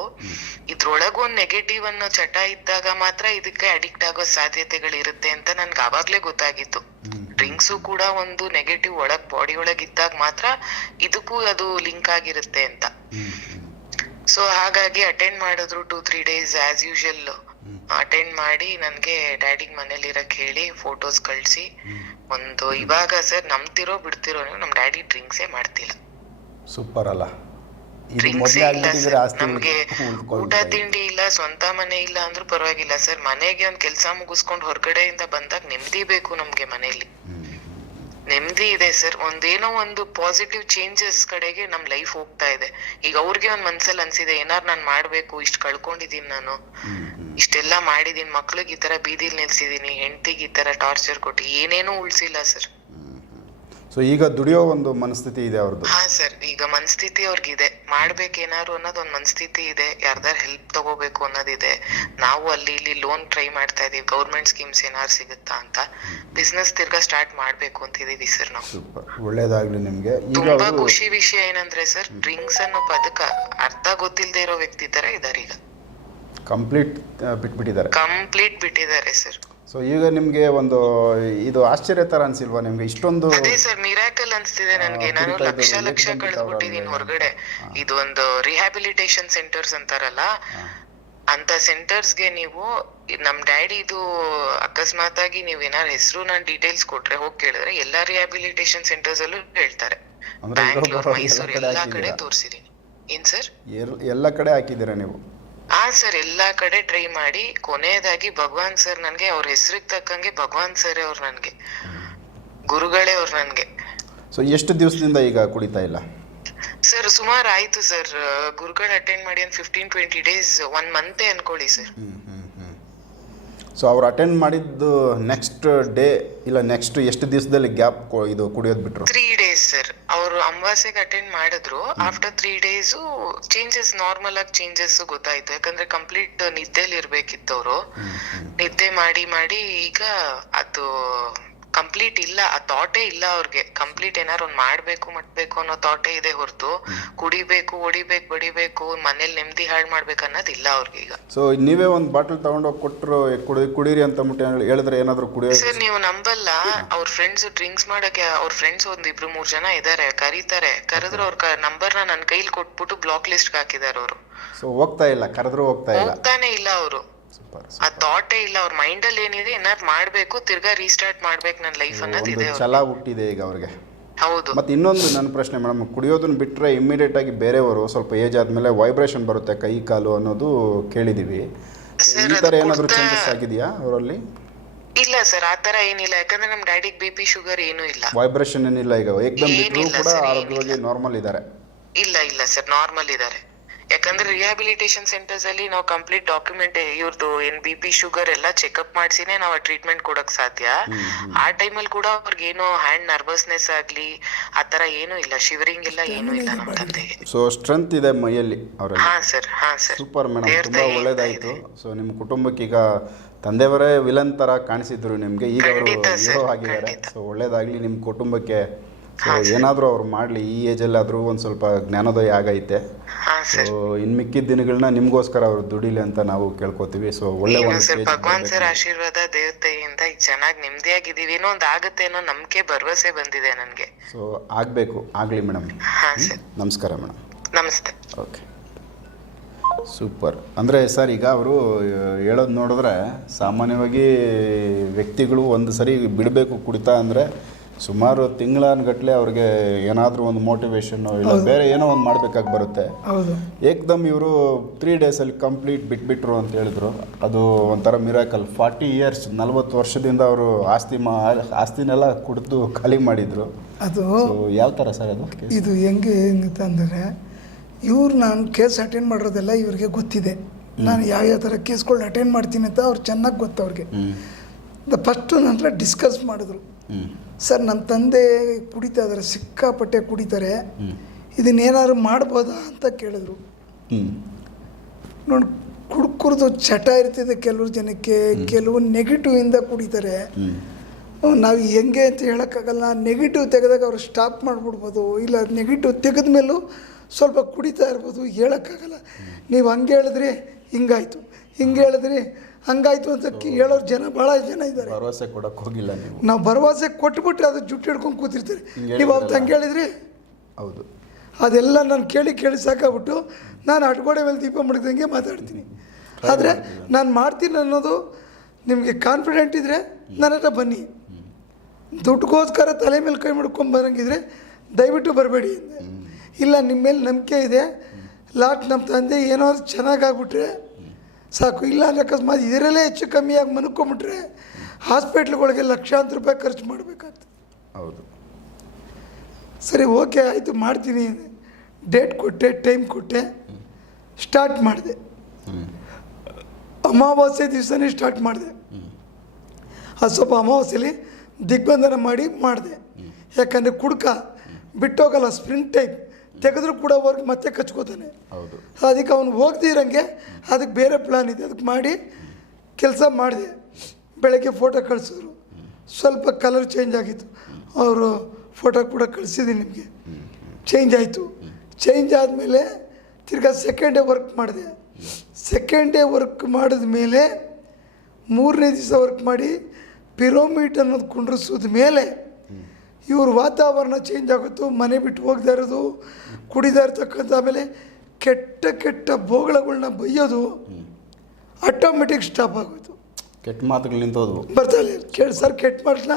ಇದ್ರೊಳಗೂ ಒಂದ್ ನೆಗೆಟಿವ್ ಅನ್ನೋ ಚಟ ಇದ್ದಾಗ ಮಾತ್ರ ಇದಕ್ಕೆ ಅಡಿಕ್ಟ್ ಆಗೋ ಸಾಧ್ಯತೆಗಳಿರುತ್ತೆ ಅಂತ ನನ್ಗೆ ಆವಾಗ್ಲೇ ಗೊತ್ತಾಗಿತ್ತು. ಡ್ರಿಂಕ್ಸ್ ಕೂಡ ಒಂದು ನೆಗೆಟಿವ್ ಒಳಗ್ ಬಾಡಿ ಒಳಗ್ ಇದ್ದಾಗ ಮಾತ್ರ ಇದಕ್ಕೂ ಅದು ಲಿಂಕ್ ಆಗಿರುತ್ತೆ ಅಂತ. ಸೊ ಹಾಗಾಗಿ ಅಟೆಂಡ್ ಮಾಡಿದ್ರು two three days as usual attend ಮಾಡಿ ನನ್ಗೆ ಡ್ಯಾಡಿಗ್ ಮನೇಲಿ ಇರಕ್ಕೆ ಹೇಳಿ ಫೋಟೋಸ್ ಕಳ್ಸಿ. ಒಂದು ಇವಾಗ ಸರ್ ನಂಬ್ತಿರೋ ಬಿಡ್ತಿರೋ ನೀವು ನಮ್ ಡ್ಯಾಡಿ ಡ್ರಿಂಕ್ಸೇ ಮಾಡ್ತಿಲ್ಲ. ಸೂಪರ್ ಅಲ್ಲ. ಡ್ರಿಂಕ್ಸೇ ಇಲ್ಲ ಸರ್ ನಮ್ಗೆ ಊಟ ತಿಂಡಿ ಇಲ್ಲ ಸ್ವಂತ ಮನೆ ಇಲ್ಲ ಅಂದ್ರೂ ಪರವಾಗಿಲ್ಲ ಸರ್ ಮನೆಗೆ ಒಂದ್ ಕೆಲ್ಸ ಮುಗಿಸ್ಕೊಂಡು ಹೊರಗಡೆಯಿಂದ ಬಂದಾಗ ನೆಮ್ಮದಿ ಬೇಕು ನಮ್ಗೆ ಮನೇಲಿ ನೆಮ್ಮದಿ ಇದೆ ಸರ್. ಒಂದೇನೋ ಒಂದು ಪಾಸಿಟಿವ್ ಚೇಂಜಸ್ ಕಡೆಗೆ ನಮ್ ಲೈಫ್ ಹೋಗ್ತಾ ಇದೆ. ಈಗ ಅವ್ರಿಗೆ ಒಂದ್ ಮನ್ಸಲ್ಲಿ ಅನ್ಸಿದೆ ಏನಾರು ನಾನ್ ಮಾಡ್ಬೇಕು ಇಷ್ಟ್ ಕಳ್ಕೊಂಡಿದೀನಿ ನಾನು. ಇಷ್ಟೆಲ್ಲ ಮಾಡಿದೀನಿ ಮಕ್ಳಿಗೆ ಈ ತರ ಬೀದಿಲ್ ನಿಲ್ಸಿದೀನಿ ಹೆಂಡತಿಗೆ ಈ ತರ ಟಾರ್ಚರ್ ಕೊಟ್ಟು ಏನೇನೂ ಉಳ್ಸಿಲ್ಲ ಸರ್. ಸೊ ಈಗ ದುಡಿಯೋ ಒಂದು ಮನಸ್ಥಿತಿ ಇದೆ ಅವ್ರದ್ದು ಹಾ ಸರ್ ಈಗ ಮನಸ್ಥಿತಿ ಅವ್ರಿಗಿದೆ. ಮಾಡ್ಬೇಕೇನಾರು ಅನ್ನೋದು ಒಂದ್ ಮನಸ್ಥಿತಿ ಇದೆ. ಯಾರ್ದಾರ ಹೆಲ್ಪ್ ತಗೋಬೇಕು ಅನ್ನೋದಿದೆ. ನಾವು ಅಲ್ಲಿ ಇಲ್ಲಿ ಲೋನ್ ಟ್ರೈ ಮಾಡ್ತಾ ಇದೀವಿ ಗೌರ್ಮೆಂಟ್ ಸ್ಕೀಮ್ಸ್ ಏನಾದ್ರು ಸಿಗುತ್ತಾ ಅಂತ. ಬಿಸ್ನೆಸ್ ತಿರ್ಗಾ ಸ್ಟಾರ್ಟ್ ಮಾಡ್ಬೇಕು ಅಂತಿದೀವಿ ಸರ್ ನಾವು. ಸೂಪರ್. ಒಳ್ಳೇದಾಗ್ಲಿ ನಿಮ್ಗೆ. ಈಗ ತುಂಬಾ ಅವರು ಖುಷಿ ವಿಷಯ ಏನಂದ್ರೆ ಸರ್ ಡ್ರಿಂಕ್ಸ್ ಅನ್ನೋ ಪದಕ ಅರ್ಥ ಗೊತ್ತಿಲ್ಲದೆ ಇರೋ ವ್ಯಕ್ತಿ ತರ ಇದಾರೆ ಈಗ. ಕಂಪ್ಲೀಟ್ ಬಿಟ್ಬಿಟ್ಟಿದ್ದಾರೆ. ಕಂಪ್ಲೀಟ್ ಬಿಟ್ಟಿದ್ದಾರೆ ಸರ್ ಸೊ ಈಗ ನಿಮ್ಗೆ ಒಂದು ಇದು ಆಶ್ಚರ್ಯ ತರ ಅನ್ಸಿಲ್ವಾ ನಿಮ್ಗೆ ಇಷ್ಟೊಂದು ಅದೇ ಸರ್ ಮಿರಾಕಲ್ ಅನ್ಸ್ತಿದೆ ನನಗೆ. ನಾನು ಲಕ್ಷ ಲಕ್ಷ ಬಂದ್ಬಿಟ್ಟವ್ರೆ ಹೊರಗಡೆ. ಇದು ಒಂದು ರಿಹ್ಯಾಬಿಲಿಟೇಷನ್ ಸೆಂಟರ್ಸ್ ಅಂತಾರಲ್ಲ? ಅಂತ ಸೆಂಟರ್ಸ್ಗೆ ನೀವು ನಮ್ ಡ್ಯಾಡಿದು ಅಕಸ್ಮಾತ್ ಆಗಿ ನೀವು ಏನಾದ್ರು ಹೆಸರು ನಾನ್ ಡೀಟೇಲ್ಸ್ ಕೊಟ್ರೆ ಹೋಗಿ ಕೇಳಿದ್ರೆ ಎಲ್ಲಾ ರಿಹ್ಯಾಬಿಲಿಟೇಷನ್ ಸೆಂಟರ್ಸ್ ಅಲ್ಲೂ ಹೇಳ್ತಾರೆ. ಬ್ಯಾಂಗ್ಳೂರ್ ಮೈಸೂರು ಎಲ್ಲಾ ಕಡೆ ತೋರಿಸಿದೀನಿ. ಏನ್ ಸರ್ ಎಲ್- ಎಲ್ಲ ಕಡೆ ಹಾಕಿದ್ದೀರಾ ನೀವು? ಹಾ ಸರ್ ಎಲ್ಲಾ ಕಡೆ ಟ್ರೈ ಮಾಡಿ ಕೊನೆಯದಾಗಿ ಭಗವಾನ್ ಸರ್ ನನ್ಗೆ ಅವ್ರ ಹೆಸರಿಗೆ ತಕ್ಕಂಗೆ ಭಗವಾನ್ ಸರ್ ಅವ್ರು ನನ್ಗೆ. ಗುರುಗಳೇ ಅವ್ರು ನನ್ಗೆ. ಸೊ ಎಷ್ಟು ದಿವಸದಿಂದ ಈಗ ಕುಡಿತಾ ಇಲ್ಲ? ಸರ್ ಸುಮಾರು ಆಯ್ತು ಸರ್ ಗುರುಗಳು ಅಟೆಂಡ್ ಮಾಡಿ ಒಂದು ಫಿಫ್ಟೀನ್ ಟ್ವೆಂಟಿ ಡೇಸ್ ಒನ್ ಮಂತೆ ಅನ್ಕೊಳ್ಳಿ ಸರ್ ಸೊ ಅವ್ರು ಅಟೆಂಡ್ ಮಾಡಿದ್ದು ನೆಕ್ಸ್ಟ್ ಡೇ ಇಲ್ಲ ನೆಕ್ಸ್ಟ್ ಎಷ್ಟು ದಿವಸದಲ್ಲಿ ಗ್ಯಾಪ್ ಇದು ಕುಡಿಯೋದು ಬಿಟ್ರು? ತ್ರೀ ಡೇಸ್ ಸರ್ ಅವರು ಅಮಾವಾಸ್ಯೆಗೆ ಅಟೆಂಡ್ ಮಾಡಿದ್ರು. After three days changes normal ಆಗಿ ಚೇಂಜಸ್ ಗೊತ್ತಾಯ್ತು. ಯಾಕಂದ್ರೆ ಕಂಪ್ಲೀಟ್ ನಿದ್ದೆಲಿ ಇರ್ಬೇಕಿತ್ತು ಅವರು ನಿದ್ದೆ ಮಾಡಿ ಮಾಡಿ ಈಗ ಅದು ಕಂಪ್ಲೀಟ್ ಇಲ್ಲ ಆ ಥಾಟೇ ಇಲ್ಲ ಅವ್ರಿಗೆ. ಕಂಪ್ಲೀಟ್ ಏನಾರು ಒಂದ್ ಮಾಡ್ಬೇಕು ಮಾಡ್ಬೇಕು ಅನ್ನೋ ಥಾಟೇ ಇದೆ ಹೊರತು. ಕುಡಿಬೇಕು ಹೊಡಿಬೇಕು ಬಡಿಬೇಕು ಮನೇಲಿ ನೆಮ್ಮದಿ ಹಾಳು ಮಾಡ್ಬೇಕು ಅನ್ನೋದು ಇಲ್ಲ ಅವ್ರಿಗೆ ಈಗ. ಸೊ ನೀವೇ ಒಂದು ಬಾಟಲ್ ತಗೊಂಡೋಗಿ ಕೊಟ್ಟರು ಕುಡಿ ಕುಡೀರಿ ಅಂತ ಮುಟ್ಟಿ ಹೇಳಿದ್ರೆ ಏನಾದರೂ ಕುಡಿಯೋ ಸರ್ ನೀವು ನಂಬಲ್ಲ. ಅವ್ರ ಫ್ರೆಂಡ್ಸ್ ಡ್ರಿಂಕ್ಸ್ ಮಾಡಕ್ಕೆ ಅವ್ರ ಫ್ರೆಂಡ್ಸ್ ಒಂದ್ ಇಬ್ರು ಮೂರ್ ಜನ ಇದಾರೆ ಕರೀತಾರೆ. ಕರೆದ್ರು ಅವ್ರ ನಂಬರ್ನ ನನ್ ಕೈಲಿ ಕೊಟ್ಬಿಟ್ಟು ಬ್ಲಾಕ್ ಲಿಸ್ಟ್ ಹಾಕಿದಾರೆ ಅವರು. ಸೊ ಹೋಗ್ತಾ ಇಲ್ಲ ಕರೆದ್ರು ಹೋಗ್ತಾ ಇಲ್ಲ. ಹೋಗ್ತಾನೆ ಇಲ್ಲ ಅವರು. ಆ ಥಾಟೇ ಇಲ್ಲ ಅವ್ರ ಮೈಂಡ್ ಅಲ್ಲಿ ಏನಿದೆ ಏನಾದ್ರು ಮಾಡ್ಬೇಕು ತಿರ್ಗಾ ರೀಸ್ಟಾರ್ಟ್ ಮಾಡ್ಬೇಕು ನನ್ನ ಲೈಫ್ ಅನ್ನೋದು ಇದೆ. ಛಲ ಹುಟ್ಟಿದೆ ಈಗ ಅವ್ರಿಗೆ. ಹೌದು. ಮತ್ತು ಇನ್ನೊಂದು ನನ್ನ ಪ್ರಶ್ನೆ ಮೇಡಮ್ ಕುಡಿಯೋದನ್ನ ಬಿಟ್ಟರೆ ಇಮ್ಮಿಡಿಯೇಟ್ ಆಗಿ ಬೇರೆಯವರು ಸ್ವಲ್ಪ ಏಜ್ ಆದಮೇಲೆ ವೈಬ್ರೇಷನ್ ಬರುತ್ತೆ ಕೈ ಕಾಲು ಅನ್ನೋದು ಕೇಳಿದೀವಿ. ಈ ಥರ ಏನಾದರೂ ಚೇಂಜಸ್ ಆಗಿದೆಯಾ ಅವರಲ್ಲಿ? ಇಲ್ಲ ಸರ್ ಆತರ ಏನಿಲ್ಲ. ಯಾಕಂದ್ರೆ ನಮ್ಮ ಡ್ಯಾಡಿಗೆ ಬಿಪಿ ಶುಗರ್ ಏನೂ ಇಲ್ಲ. ವೈಬ್ರೇಷನ್ ಏನಿಲ್ಲ ಈಗ. ಏಕ್ದಮ್ ಬಿಟ್ಟರು ಕೂಡ ಆರೋಗ್ಯವಾಗಿ ನಾರ್ಮಲ್ ಇದ್ದಾರೆ. ಇಲ್ಲ ಇಲ್ಲ ಸರ್ ನಾರ್ಮಲ್ ಇದಾರೆ ಯಾಕಂದ್ರೆ ರಿಹ್ಯಾಬಿಲಿಟೇಷನ್ ಸೆಂಟರ್ಸ್ ಅಲ್ಲಿ ನಾವು ಕಂಪ್ಲೀಟ್ ಡಾಕ್ಯುಮೆಂಟ್ ಇವ್ರದ್ದು ಏನ್ ಬಿ ಪಿ ಶುಗರ್ ಎಲ್ಲ ಚೆಕ್ಅಪ್ ಮಾಡಿಸಿನೇ ನಾವು ಟ್ರೀಟ್ಮೆಂಟ್ ಕೊಡಕ್ ಸಾಧ್ಯ. ಆ ಟೈಮಲ್ಲಿ ಕೂಡ ಅವ್ರಿಗೆ ಏನೋ ಹ್ಯಾಂಡ್ ನರ್ವಸ್ನೆಸ್ ಆಗ್ಲಿ ಆ ತರ ಏನೂ ಇಲ್ಲ. ಶಿವರಿಂಗ್ ಇಲ್ಲ ಏನೂ ಇಲ್ಲ ನಮ್ಮ ತಂದೆಗೆ. ಸೊ ಸ್ಟ್ರೆಂತ್ ಇದೆ ಮೈಯಲ್ಲಿ ಅವರಲ್ಲಿ. ಹಾ ಸರ್ ಹಾ ಸರ್ ಸೂಪರ್ ಮೇಡಮ್ ತುಂಬಾ ಒಳ್ಳೇದಾಯಿತು. ಸೊ ನಿಮ್ಮ ಕುಟುಂಬಕ್ಕೆ ಈಗ ತಂದೆಯವರೇ ವಿಲನ್ ತರ ಕಾಣಿಸಿದ್ರು ನಿಮಗೆ. ಈಗ ಅವರು ಖಂಡಿತ ಹೀರೋ ಆಗಿದ್ದಾರೆ. ಖಂಡಿತ. ಸೊ ಒಳ್ಳೇದಾಗಲಿ ನಿಮ್ಮ ಕುಟುಂಬಕ್ಕೆ. ಸೊ ಏನಾದರೂ ಅವ್ರು ಮಾಡಲಿ ಈ ಏಜಲ್ಲಾದರೂ ಒಂದು ಸ್ವಲ್ಪ ಜ್ಞಾನೋದಯ ಆಗೈತೆ. ಸೊ ಇನ್ನು ಮಿಕ್ಕಿದ ದಿನಗಳನ್ನ ನಿಮಗೋಸ್ಕರ ಅವ್ರು ದುಡಿಲಿ ಅಂತ ನಾವು ಕೇಳ್ಕೊತೀವಿ. ಸೊ ಒಳ್ಳೆ ಒಂದು ಸರ್ ಭಗವಾನ್ ಸರ್ ಆಶೀರ್ವಾದ ದೇವತೆಯಿಂದ ಈಗ ಚೆನ್ನಾಗಿ ನೆಮ್ಮದಿಯಾಗಿದ್ದೀವಿ ಏನೋ ಒಂದು ಆಗುತ್ತೆ ಅನ್ನೋ ನಂಬಿಕೆ ಭರವಸೆ ಬಂದಿದೆ ನನಗೆ. ಸೊ ಆಗಬೇಕು. ಆಗಲಿ ಮೇಡಮ್. ನಮಸ್ಕಾರ ಮೇಡಮ್. ನಮಸ್ತೆ. ಓಕೆ ಸೂಪರ್ ಅಂದರೆ ಸರ್ ಈಗ ಅವರು ಹೇಳೋದು ನೋಡಿದ್ರೆ ಸಾಮಾನ್ಯವಾಗಿ ವ್ಯಕ್ತಿಗಳು ಒಂದು ಸರಿ ಬಿಡಬೇಕು ಕುಡಿತಾ ಅಂದರೆ ಸುಮಾರು ತಿಂಗಳನ್ಗಟ್ಲೆ ಅವ್ರಿಗೆ ಏನಾದರೂ ಒಂದು ಮೋಟಿವೇಶನ್ ಇಲ್ಲ ಬೇರೆ ಏನೋ ಒಂದು ಮಾಡಬೇಕಾಗಿ ಬರುತ್ತೆ. ಹೌದು. ಏಕ್ದಮ್ ಇವರು ತ್ರೀ ಡೇಸಲ್ಲಿ ಕಂಪ್ಲೀಟ್ ಬಿಟ್ಬಿಟ್ರು ಅಂತ ಹೇಳಿದ್ರು. ಅದು ಒಂಥರ ಮಿರಾಕಲ್ ಫಾರ್ಟಿ ಇಯರ್ಸ್ ನಲ್ವತ್ತು ವರ್ಷದಿಂದ ಅವರು ಆಸ್ತಿ ಮಾ ಆಸ್ತಿನೆಲ್ಲ ಕುಡಿದು ಖಾಲಿ ಮಾಡಿದ್ರು. ಅದು ಯಾವ ಥರ ಸರ್ ಅದು ಇದು ಹೆಂಗೆ ಅಂದರೆ ಇವ್ರು ನಾನು ಕೇಸ್ ಅಟೆಂಡ್ ಮಾಡಿರೋದೆಲ್ಲ ಇವ್ರಿಗೆ ಗೊತ್ತಿದೆ. ನಾನು ಯಾವ ಯಾವ ಥರ ಕೇಸ್ಗಳು ಅಟೆಂಡ್ ಮಾಡ್ತೀನಿ ಅಂತ ಅವ್ರು ಚೆನ್ನಾಗಿ ಗೊತ್ತು ಅವ್ರಿಗೆ. ದ ಫಸ್ಟು ನಂತರ ಡಿಸ್ಕಸ್ ಮಾಡಿದ್ರು. ಸರ್ ನನ್ನ ತಂದೆ ಕುಡಿತಾ ಇದ್ದಾರೆ ಸಿಕ್ಕಾಪಟ್ಟೆ ಕುಡಿತಾರೆ. ಇದನ್ನೇನಾದ್ರು ಮಾಡ್ಬೋದಾ ಅಂತ ಕೇಳಿದ್ರು. ನೋಡಿ ಕುಡ್ಕುರ್ದು ಚಟ ಇರ್ತಿದೆ ಕೆಲವ್ರು ಜನಕ್ಕೆ ಕೆಲವು ನೆಗೆಟಿವಿಂದ ಕುಡಿತಾರೆ. ನಾವು ಹೆಂಗೆ ಅಂತ ಹೇಳೋಕ್ಕಾಗಲ್ಲ. ನೆಗೆಟಿವ್ ತೆಗೆದಾಗ ಅವ್ರು ಸ್ಟಾಪ್ ಮಾಡಿಬಿಡ್ಬೋದು. ಇಲ್ಲ ನೆಗೆಟಿವ್ ತೆಗೆದ ಮೇಲೂ ಸ್ವಲ್ಪ ಕುಡಿತಾ ಇರ್ಬೋದು ಹೇಳೋಕ್ಕಾಗಲ್ಲ. ನೀವು ಹಂಗೆ ಹೇಳಿದ್ರಿ ಹಿಂಗಾಯ್ತು. ಹಿಂಗೆ ಹೇಳಿದ್ರಿ ಹಂಗಾಯ್ತು ಅಂತ ಹೇಳೋರು ಜನ ಭಾಳ ಜನ ಇದ್ದಾರೆ. ಭರವಸೆ ಕೊಡಕ್ಕೆ ಹೋಗಿಲ್ಲ ನೀವು. ನಾವು ಭರವಸೆ ಕೊಟ್ಬಿಟ್ರೆ ಅದು ಜುಟ್ಟು ಹಿಡ್ಕೊಂಡು ಕೂತಿರ್ತಾರೆ. ನೀವು ಅವ್ರು ಹಂಗೆ ಹೇಳಿದ್ರಿ? ಹೌದು. ಅದೆಲ್ಲ ನಾನು ಕೇಳಿ ಕೇಳಿ ಸಾಕಾಗ್ಬಿಟ್ಟು ನಾನು ಅಡ್ಗೋಡೆ ಮೇಲೆ ದೀಪ ಮಡಗ್ದಂಗೆ ಮಾತಾಡ್ತೀನಿ. ಆದರೆ ನಾನು ಮಾಡ್ತೀನಿ ಅನ್ನೋದು ನಿಮಗೆ ಕಾನ್ಫಿಡೆಂಟ್ ಇದ್ದರೆ ನನ್ನ ಹತ್ರ ಬನ್ನಿ. ದುಡ್ಡುಗೋಸ್ಕರ ತಲೆ ಮೇಲೆ ಕೈ ಮುಡ್ಕೊಂಡು ಬರೋಂಗಿದ್ರೆ ದಯವಿಟ್ಟು ಬರಬೇಡಿ ಇಲ್ಲ ನಿಮ್ಮ ಮೇಲೆ ನಂಬಿಕೆ ಇದೆ. ಲಾಟ್ ನಮ್ಮ ತಂದೆ ಏನಾದ್ರು ಚೆನ್ನಾಗಾಗ್ಬಿಟ್ರೆ ಸಾಕು. ಇಲ್ಲ ಅಂದರೆ ಅಕಸ್ಮಾತ್ ಇದರಲ್ಲೇ ಹೆಚ್ಚು ಕಮ್ಮಿಯಾಗಿ ಮನ್ಕೊಂಬಿಟ್ರೆ ಹಾಸ್ಪಿಟ್ಲ್ಗಳಿಗೆ ಲಕ್ಷಾಂತರ ರೂಪಾಯಿ ಖರ್ಚು ಮಾಡಬೇಕಾಗ್ತದೆ. ಹೌದು. ಸರಿ ಓಕೆ ಆಯಿತು ಮಾಡ್ತೀನಿ. ಡೇಟ್ ಕೊಟ್ಟೆ ಟೈಮ್ ಕೊಟ್ಟೆ ಸ್ಟಾರ್ಟ್ ಮಾಡಿದೆ. ಅಮಾವಾಸ್ಯೆ ದಿವಸನೇ ಸ್ಟಾರ್ಟ್ ಮಾಡಿದೆ. ಅದು ಸ್ವಲ್ಪ ಅಮಾವಾಸ್ಯೆಲಿ ದಿಗ್ಬಂಧನ ಮಾಡಿ ಮಾಡಿದೆ. ಯಾಕಂದರೆ ಕುಡ್ಕ ಬಿಟ್ಟೋಗಲ್ಲ ಸ್ಪ್ರಿಂಟ್ ಟೈಪ್ ತೆಗೆದ್ರೂ ಕೂಡ ವರ್ಕ್ ಮತ್ತೆ ಕಚ್ಕೋತಾನೆ. ಹೌದು. ಅದಕ್ಕೆ ಅವ್ನು ಹೋಗ್ದಿರಂಗೆ ಅದಕ್ಕೆ ಬೇರೆ ಪ್ಲ್ಯಾನ್ ಇದೆ. ಅದಕ್ಕೆ ಮಾಡಿ ಕೆಲಸ ಮಾಡಿದೆ. ಬೆಳಗ್ಗೆ ಫೋಟೋ ಕಳಿಸಿದ್ರು. ಸ್ವಲ್ಪ ಕಲರ್ ಚೇಂಜ್ ಆಗಿತ್ತು. ಅವರು ಫೋಟೋ ಕೂಡ ಕಳಿಸಿದ್ದೀನಿ ನಿಮಗೆ. ಚೇಂಜ್ ಆಯಿತು. ಚೇಂಜ್ ಆದಮೇಲೆ ತಿರ್ಗಾ ಸೆಕೆಂಡ್ ಡೇ ವರ್ಕ್ ಮಾಡಿದೆ. ಸೆಕೆಂಡ್ ಡೇ ವರ್ಕ್ ಮಾಡಿದ ಮೇಲೆ ಮೂರನೇ ದಿವಸ ವರ್ಕ್ ಮಾಡಿ ಪಿರೋಮೀಟ್ ಅನ್ನೋದು ಕುಂಡ್ರಿಸಿದ ಮೇಲೆ ಇವ್ರ ವಾತಾವರಣ ಚೇಂಜ್ ಆಗುತ್ತೋ ಮನೆ ಬಿಟ್ಟು ಹೋಗ್ತಾ ಇರೋದು ಕುಡಿತಾ ಇರ್ತಕ್ಕಂಥ ಆಮೇಲೆ ಕೆಟ್ಟ ಕೆಟ್ಟ ಭೋಗಗಳನ್ನ ಬೈಯೋದು ಆಟೋಮೆಟಿಕ್ ಸ್ಟಾಪ್ ಆಗೋಯ್ತು. ಕೆಟ್ಟ ಮಾತುಗಳು ನಿಂತೋದು ಬರ್ತಾ ಇಲ್ಲ. ಕೇಳಿ ಸರ್ ಕೆಟ್ಟ ಮಾತನ್ನ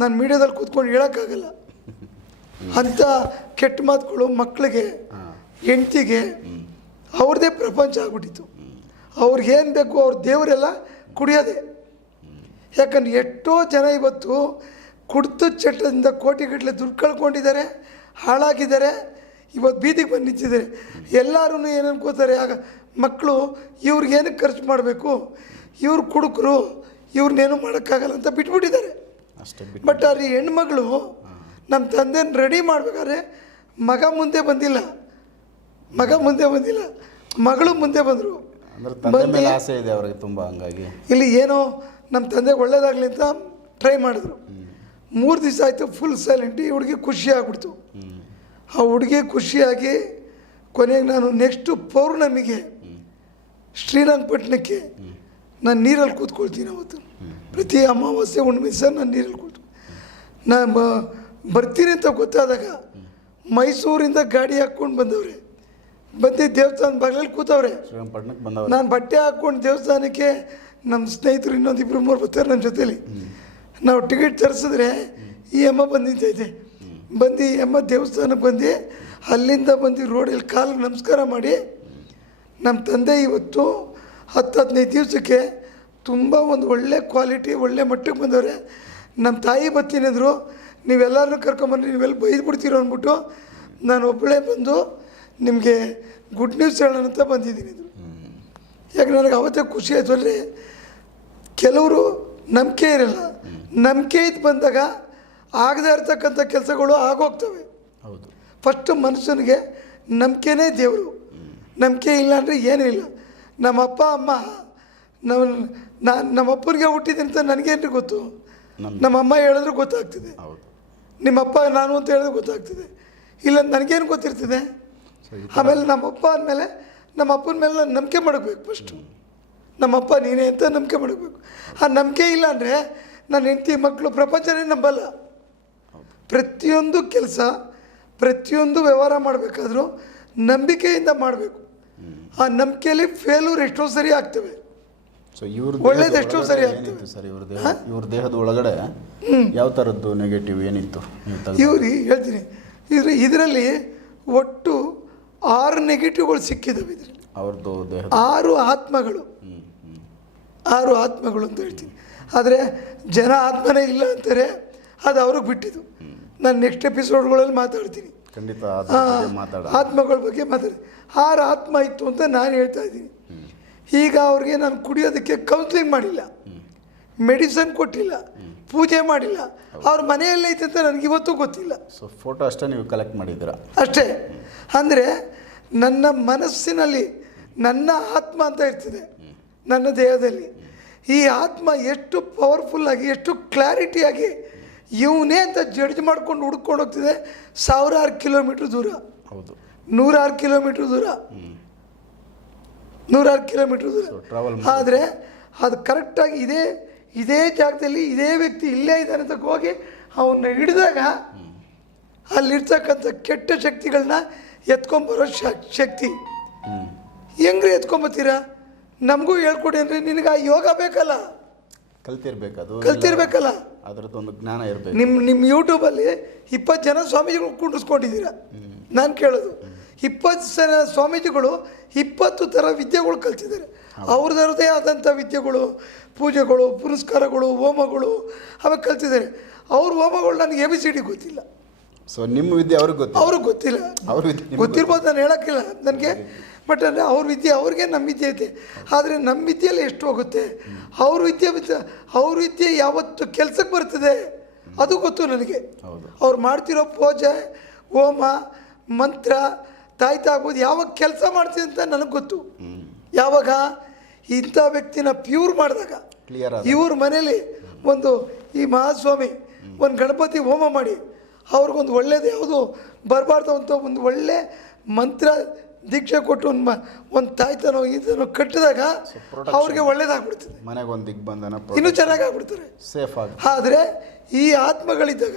ನಾನು ಮೀಡಿಯಾದಲ್ಲಿ ಕೂತ್ಕೊಂಡು ಹೇಳೋಕ್ಕಾಗಲ್ಲ. ಅಂಥ ಕೆಟ್ಟ ಮಾತುಗಳು ಮಕ್ಕಳಿಗೆ ಹೆಂಡ್ತಿಗೆ ಅವ್ರದ್ದೇ ಪ್ರಪಂಚ ಆಗ್ಬಿಟ್ಟಿತ್ತು. ಅವ್ರಿಗೇನು ಬೇಕು ಅವ್ರ ದೇವರೆಲ್ಲ ಕುಡಿಯೋದೆ. ಯಾಕಂದ್ರೆ ಎಷ್ಟೋ ಜನ ಇವತ್ತು ಕುಡ್ದು ಚಟದಿಂದ ಕೋಟಿಗಟ್ಟಲೆ ದುಡ್ಡು ಕಳ್ಕೊಂಡಿದ್ದಾರೆ ಹಾಳಾಗಿದ್ದಾರೆ ಇವತ್ತು ಬೀದಿಗೆ ಬಂದು ನಿಂತಿದ್ದಾರೆ. ಎಲ್ಲರೂ ಏನು ಅನ್ಕೋತಾರೆ ಆಗ ಮಕ್ಕಳು ಇವ್ರಿಗೆ ಏನಕ್ಕೆ ಖರ್ಚು ಮಾಡಬೇಕು? ಇವ್ರು ಕುಡುಕರು ಇವ್ರನ್ನೇನು ಮಾಡೋಕ್ಕಾಗಲ್ಲ ಅಂತ ಬಿಟ್ಬಿಟ್ಟಿದ್ದಾರೆ. ಅಷ್ಟೇ ಬಟ್ ಅವ್ರ ಹೆಣ್ಮಗಳು ನಮ್ಮ ತಂದೆನ ರೆಡಿ ಮಾಡ್ಬೇಕಾದ್ರೆ ಮಗ ಮುಂದೆ ಬಂದಿಲ್ಲ. ಮಗ ಮುಂದೆ ಬಂದಿಲ್ಲ. ಮಗಳು ಮುಂದೆ ಬಂದರು. ತಂದೆ ಆಸೆ ಇದೆ ಅವ್ರಿಗೆ ತುಂಬ ಹಂಗಾಗಿ. ಇಲ್ಲಿ ಏನೋ ನಮ್ಮ ತಂದೆಗೆ ಒಳ್ಳೇದಾಗಲಿ ಅಂತ ಟ್ರೈ ಮಾಡಿದ್ರು. ಮೂರು ದಿವಸ ಆಯಿತು ಫುಲ್ ಸೈಲೆಂಟ್ ಈ ಹುಡುಗಿ ಖುಷಿ ಆಗ್ಬಿಡ್ತು. ಆ ಹುಡುಗಿ ಖುಷಿಯಾಗಿ ಕೊನೆಗೆ ನಾನು ನೆಕ್ಸ್ಟು ಪೌರ್ಣಮಿಗೆ ಶ್ರೀರಂಗಪಟ್ಟಣಕ್ಕೆ ನಾನು ನೀರಲ್ಲಿ ಕೂತ್ಕೊಳ್ತೀನಿ ಅವತ್ತು. ಪ್ರತಿ ಅಮಾವಾಸ್ಯೆ ಹುಣ್ಣಿಮೆ ಸಹ ನಾನು ನೀರಲ್ಲಿ ಕೂತ್ಕೊ ನಾನು ಬರ್ತೀನಿ ಅಂತ ಗೊತ್ತಾದಾಗ ಮೈಸೂರಿಂದ ಗಾಡಿ ಹಾಕ್ಕೊಂಡು ಬಂದವ್ರೆ. ಬಂದು ದೇವಸ್ಥಾನ ಬಾಗಿಲಲ್ಲಿ ಕೂತವ್ರೆ. ನಾನು ಬಟ್ಟೆ ಹಾಕ್ಕೊಂಡು ದೇವಸ್ಥಾನಕ್ಕೆ ನಮ್ಮ ಸ್ನೇಹಿತರು ಇನ್ನೊಂದು ಇಬ್ಬರು ಮೂರು ಬರ್ತಾರೆ ನನ್ನ ಜೊತೇಲಿ. ನಾವು ಟಿಕೆಟ್ ತರಿಸಿದ್ರೆ ಈ ಅಮ್ಮ ಬಂದು ನಿಂತೈತೆ. ಬಂದು ಎಮ್ಮ ದೇವಸ್ಥಾನಕ್ಕೆ ಬಂದು, ಅಲ್ಲಿಂದ ಬಂದು ರೋಡಲ್ಲಿ ಕಾಲು ನಮಸ್ಕಾರ ಮಾಡಿ, ನಮ್ಮ ತಂದೆ ಇವತ್ತು ಹತ್ತು ಹದಿನೈದು ದಿವಸಕ್ಕೆ ತುಂಬ ಒಂದು ಒಳ್ಳೆ ಕ್ವಾಲಿಟಿ ಒಳ್ಳೆ ಮಟ್ಟಕ್ಕೆ ಬಂದವ್ರೆ. ನಮ್ಮ ತಾಯಿ ಬತ್ತಿನಿದ್ರು ನೀವೆಲ್ಲರನ್ನೂ ಕರ್ಕೊಂಬಂದ್ರೆ ನೀವೆಲ್ಲ ಬೈದ್ಬಿಡ್ತೀರೋ ಅಂದ್ಬಿಟ್ಟು ನಾನು ಒಬ್ಬಳೇ ಬಂದು ನಿಮಗೆ ಗುಡ್ ನ್ಯೂಸ್ ಹೇಳೋಣ ಅಂತ ಬಂದಿದ್ದೀನಿ. ಇದು ಯಾಕೆ ನನಗೆ ಅವತ್ತೇ ಖುಷಿ ಆಯಿತು ಅಂದರೆ ಕೆಲವರು ನಂಬಿಕೆ ಇರಲ್ಲ. ನಂಬಿಕೆ ಇದ್ದು ಬಂದಾಗ ಆಗದೇ ಇರ್ತಕ್ಕಂಥ ಕೆಲಸಗಳು ಆಗೋಗ್ತವೆ. ಹೌದು. ಫಸ್ಟು ಮನುಷ್ಯನಿಗೆ ನಂಬಿಕೆನೇ ದೇವರು. ನಂಬಿಕೆ ಇಲ್ಲ ಅಂದರೆ ಏನೂ ಇಲ್ಲ. ನಮ್ಮ ಅಪ್ಪ ಅಮ್ಮ ನಮ್ಮ ನಾನು ನಮ್ಮ ಅಪ್ಪನಿಗೆ ಹುಟ್ಟಿದಂತ ಅಂತ ನನಗೇನು ಗೊತ್ತು? ನಮ್ಮ ಅಮ್ಮ ಹೇಳಿದ್ರು ಗೊತ್ತಾಗ್ತಿದೆ. ನಿಮ್ಮಪ್ಪ ನಾನು ಅಂತ ಹೇಳಿದ್ರೆ ಗೊತ್ತಾಗ್ತಿದೆ. ಇಲ್ಲ ನನಗೇನು ಗೊತ್ತಿರ್ತಿದೆ? ಆಮೇಲೆ ನಮ್ಮ ನಮ್ಮಪ್ಪ ಅಂದಮೇಲೆ ನಮ್ಮ ಅಪ್ಪನ ಮೇಲೆ ನಾನು ನಂಬಿಕೆ ಮಾಡಬೇಕು ಫಸ್ಟು. ನಮ್ಮಪ್ಪ ನೀನೇ ಅಂತ ನಂಬಿಕೆ ಮಾಡಬೇಕು. ಆ ನಂಬಿಕೆ ಇಲ್ಲ ಅಂದರೆ ನನ್ನ ಹೆಂಡತಿ ಮಕ್ಕಳು ಪ್ರಪಂಚನೇ ನಂಬಲ್ಲ. ಪ್ರತಿಯೊಂದು ಕೆಲಸ ಪ್ರತಿಯೊಂದು ವ್ಯವಹಾರ ಮಾಡಬೇಕಾದ್ರೂ ನಂಬಿಕೆಯಿಂದ ಮಾಡಬೇಕು. ಆ ನಂಬಿಕೆಯಲ್ಲಿ ಫೇಲೂರ್ ಎಷ್ಟೋ ಸರಿ ಆಗ್ತವೆ. ಸೊ ಇವ್ರ ಒಳ್ಳೇದು ಎಷ್ಟೋ ಸರಿ ಆಗ್ತದೆ. ಏನಿತ್ತು ಸರ್ ಇವ್ರ ದೇಹ ಇವ್ರ ದೇಹದ ಒಳಗಡೆ ಯಾವ ಥರದ್ದು ನೆಗೆಟಿವ್ ಏನಿತ್ತು ಇವ್ರಿ ಹೇಳ್ತೀನಿ. ಇದ್ರ ಇದರಲ್ಲಿ ಒಟ್ಟು ಆರು ನೆಗೆಟಿವ್ಗಳು ಸಿಕ್ಕಿದ್ದಾವೆ ಇದರಲ್ಲಿ. ಅವ್ರದ್ದು ದೇಹದ ಆರು ಆತ್ಮಗಳು. ಆರು ಆತ್ಮಗಳು ಅಂತ ಹೇಳ್ತೀನಿ. ಆದರೆ ಜನ ಆತ್ಮನೇ ಇಲ್ಲ ಅಂತಾರೆ ಅದು ಅವ್ರಿಗೆ ಬಿಟ್ಟಿದ್ದು. ನಾನು ನೆಕ್ಸ್ಟ್ ಎಪಿಸೋಡ್ಗಳಲ್ಲಿ ಮಾತಾಡ್ತೀನಿ. ಖಂಡಿತ ಮಾತಾಡ ಆತ್ಮಗಳ ಬಗ್ಗೆ ಮಾತಾಡಿ ಆರು ಆತ್ಮ ಇತ್ತು ಅಂತ ನಾನು ಹೇಳ್ತಾ ಇದ್ದೀನಿ. ಈಗ ಅವ್ರಿಗೆ ನಾನು ಕುಡಿಯೋದಕ್ಕೆ ಕೌನ್ಸಿಲಿಂಗ್ ಮಾಡಿಲ್ಲ. ಮೆಡಿಸನ್ ಕೊಟ್ಟಿಲ್ಲ. ಪೂಜೆ ಮಾಡಿಲ್ಲ. ಅವ್ರ ಮನೆಯಲ್ಲೇ ಐತೆ ಅಂತ ನನಗೆ ಇವತ್ತು ಗೊತ್ತಿಲ್ಲ. ಸೊ ಫೋಟೋ ಅಷ್ಟೇ ನೀವು ಕಲೆಕ್ಟ್ ಮಾಡಿದ್ದೀರಾ? ಅಷ್ಟೇ. ಅಂದರೆ ನನ್ನ ಮನಸ್ಸಿನಲ್ಲಿ ನನ್ನ ಆತ್ಮ ಅಂತ ಇರ್ತದೆ. ನನ್ನ ದೇಹದಲ್ಲಿ. ಈ ಆತ್ಮ ಎಷ್ಟು ಪವರ್ಫುಲ್ಲಾಗಿ ಎಷ್ಟು ಕ್ಲಾರಿಟಿಯಾಗಿ ಇವನೇ ಅಂತ ಜಡ್ಜ್ ಮಾಡ್ಕೊಂಡು ಹುಡ್ಕೊಂಡು ಹೋಗ್ತಿದೆ. ಸಾವಿರಾರು ಕಿಲೋಮೀಟ್ರ್ ದೂರ. ಹೌದು. ನೂರಾರು ಕಿಲೋಮೀಟ್ರ್ ದೂರ. ನೂರಾರು ಕಿಲೋಮೀಟ್ರ್ ದೂರ. ಆದರೆ ಅದು ಕರೆಕ್ಟಾಗಿ ಇದೇ ಇದೇ ಜಾಗದಲ್ಲಿ ಇದೇ ವ್ಯಕ್ತಿ ಇಲ್ಲೇ ಇದ್ದಾನೆ ಅಂತ ಹೋಗಿ ಅವನ್ನ ಹಿಡಿದಾಗ ಅಲ್ಲಿರ್ತಕ್ಕಂಥ ಕೆಟ್ಟ ಶಕ್ತಿಗಳನ್ನ ಎತ್ಕೊಂಬರೋ ಶಕ್ತಿ. ಹೆಂಗ್ರಿ ಎತ್ಕೊಂಬತ್ತೀರಾ? ನಮಗೂ ಹೇಳ್ಕೊಡಿ ಅಂದರೆ ನಿನಗೆ ಆ ಯೋಗ ಬೇಕಲ್ಲ. ಕಲ್ತಿರ್ಬೇಕು ಅದು ಕಲ್ತಿರ್ಬೇಕಲ್ಲ. ಅದರದ್ದೊಂದು ಜ್ಞಾನ ಇರಬೇಕು. ನಿಮ್ಮ ನಿಮ್ಮ ಯೂಟ್ಯೂಬಲ್ಲಿ ಇಪ್ಪತ್ತು ಜನ ಸ್ವಾಮೀಜಿಗಳು ಕುಂಡಿಸ್ಕೊಂಡಿದ್ದೀರಾ? ನಾನು ಕೇಳೋದು. ಇಪ್ಪತ್ತು ಜನ ಸ್ವಾಮೀಜಿಗಳು ಇಪ್ಪತ್ತು ಥರ ವಿದ್ಯೆಗಳು ಕಲ್ತಿದ್ದಾರೆ. ಅವ್ರದ್ದೇ ಆದಂಥ ವಿದ್ಯೆಗಳು ಪೂಜೆಗಳು ಪುರಸ್ಕಾರಗಳು ಹೋಮಗಳು ಅವಾಗ ಕಲ್ತಿದ್ದಾರೆ. ಅವ್ರ ಹೋಮಗಳು ನನಗೆ ಎ ಬಿ ಸಿ ಡಿ ಗೊತ್ತಿಲ್ಲ. ಸೊ ನಿಮ್ಮ ವಿದ್ಯೆ ಅವ್ರಿಗೆ ಗೊತ್ತು ಅವ್ರಿಗೆ ಗೊತ್ತಿಲ್ಲ. ಅವ್ರಿಗೆ ಗೊತ್ತಿರ್ಬೋದು ನಾನು ಹೇಳೋಕ್ಕಿಲ್ಲ. ನನಗೆ ಬಟ್ ಅಂದರೆ ಅವ್ರ ವಿದ್ಯೆ ಅವ್ರಿಗೆ ನಮ್ಮ ವಿದ್ಯೆ ಐತೆ. ಆದರೆ ನಮ್ಮ ವಿದ್ಯೆಯಲ್ಲಿ ಎಷ್ಟು ಹೋಗುತ್ತೆ? ಅವ್ರ ವಿದ್ಯೆ ಅವ್ರ ವಿದ್ಯೆ ಯಾವತ್ತು ಕೆಲಸಕ್ಕೆ ಬರ್ತದೆ? ಅದು ಗೊತ್ತು ನನಗೆ. ಅವ್ರು ಮಾಡ್ತಿರೋ ಪೂಜೆ ಹೋಮ ಮಂತ್ರ ತಾಯ್ತ ಆಗ್ಬೋದು ಯಾವಾಗ ಕೆಲಸ ಮಾಡ್ತೀನಿ ಅಂತ ನನಗೆ ಗೊತ್ತು. ಯಾವಾಗ? ಇಂಥ ವ್ಯಕ್ತಿನ ಪ್ಯೂರ್ ಮಾಡಿದಾಗ. ಕ್ಲಿಯರ್ ಇವ್ರ ಮನೇಲಿ ಒಂದು ಈ ಮಹಾಸ್ವಾಮಿ ಒಂದು ಗಣಪತಿ ಹೋಮ ಮಾಡಿ ಅವ್ರಿಗೊಂದು ಒಳ್ಳೇದು ಯಾವುದು ಬರಬಾರ್ದು ಅಂತ ಒಂದು ಒಳ್ಳೆ ಮಂತ್ರ ದೀಕ್ಷೆ ಕೊಟ್ಟು ಒಂದು ಮ ಒಂದು ತಾಯ್ತನೋ ಇದನ್ನು ಕಟ್ಟಿದಾಗ. ಅವ್ರಿಗೆ ಒಳ್ಳೇದಾಗ್ಬಿಡ್ತದೆ. ಮನೆಗೆ ಒಂದು ದಿಗ್ಬಂಧನ ಇನ್ನೂ ಚೆನ್ನಾಗಿ ಆಗ್ಬಿಡ್ತಾರೆ ಸೇಫ್ ಆಗಿ. ಆದರೆ ಈ ಆತ್ಮಗಳಿದ್ದಾಗ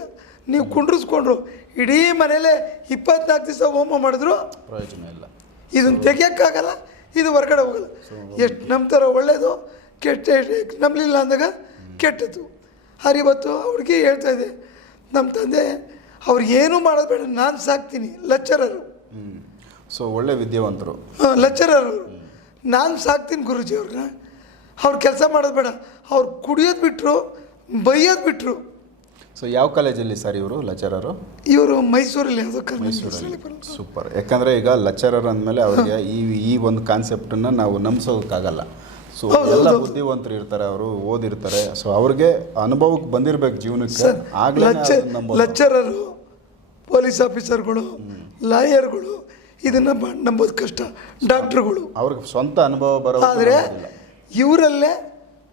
ನೀವು ಕುಂಡ್ರಿಸ್ಕೊಂಡ್ರು ಇಡೀ ಮನೇಲೆ ಇಪ್ಪತ್ನಾಲ್ಕು ದಿವಸ ಹೋಮ ಮಾಡಿದ್ರು ಪ್ರಯೋಜನ ಇಲ್ಲ. ಇದನ್ನು ತೆಗಿಯೋಕ್ಕಾಗಲ್ಲ ಇದು ಹೊರಗಡೆ ಹೋಗಲ್ಲ. ಎಷ್ಟು ನಂಬ್ತಾರೋ ಒಳ್ಳೇದು ಕೆಟ್ಟ ನಂಬಲಿಲ್ಲ ಅಂದಾಗ ಕೆಟ್ಟದ್ದು. ಆದ್ರೆ ಇವತ್ತು ಅವ್ರಿಗೆ ಹೇಳ್ತಾ ಇದೆ ನಮ್ಮ ತಂದೆ ಅವ್ರು ಏನೂ ಮಾಡೋದು ಬೇಡ ನಾನು ಸಾಕ್ತೀನಿ ಲೆಕ್ಚರರು ಹ್ಞೂ ಸೊ ಒಳ್ಳೆ ವಿದ್ಯಾವಂತರು. ಲೆಕ್ಚರರ್ ನಾನು ಸಾಕ್ತೀನಿ ಗುರುಜಿ ಅವ್ರನ್ನ. ಅವ್ರು ಕೆಲಸ ಮಾಡೋದು ಬೇಡ. ಅವ್ರು ಕುಡಿಯೋದು ಬಿಟ್ಟರು ಬೈಯೋದು ಬಿಟ್ಟರು ಸೊ ಯಾವ ಕಾಲೇಜಲ್ಲಿ ಸರ್ ಇವರು ಲೆಕ್ಚರರು ಇವರು ಮೈಸೂರಲ್ಲಿ ಯಾವುದೋ ಸೂಪರ್. ಯಾಕಂದರೆ ಈಗ ಲೆಕ್ಚರರ್ ಅಂದಮೇಲೆ ಅವ್ರಿಗೆ ಈ ಈ ಒಂದು ಕಾನ್ಸೆಪ್ಟನ್ನು ನಾವು ನಂಬಿಸೋದಕ್ಕಾಗಲ್ಲ. ಸೊ ಎಲ್ಲ ಬುದ್ಧಿವಂತರು ಇರ್ತಾರೆ ಅವರು ಓದಿರ್ತಾರೆ. ಸೊ ಅವ್ರಿಗೆ ಅನುಭವಕ್ಕೆ ಬಂದಿರಬೇಕು ಜೀವನಕ್ಕೆ. ಆಗಲೇ ಆಗ್ಲೇ ಲೆಕ್ಚ ಲೆಕ್ಚರರು ಪೊಲೀಸ್ ಆಫೀಸರ್ಗಳು ಲಾಯರ್ಗಳು ಇದನ್ನು ನಂಬೋದು ಕಷ್ಟ. ಡಾಕ್ಟ್ರುಗಳು. ಅವ್ರಿಗೆ ಸ್ವಂತ ಅನುಭವ ಬರೋ ಆದರೆ ಇವರಲ್ಲೇ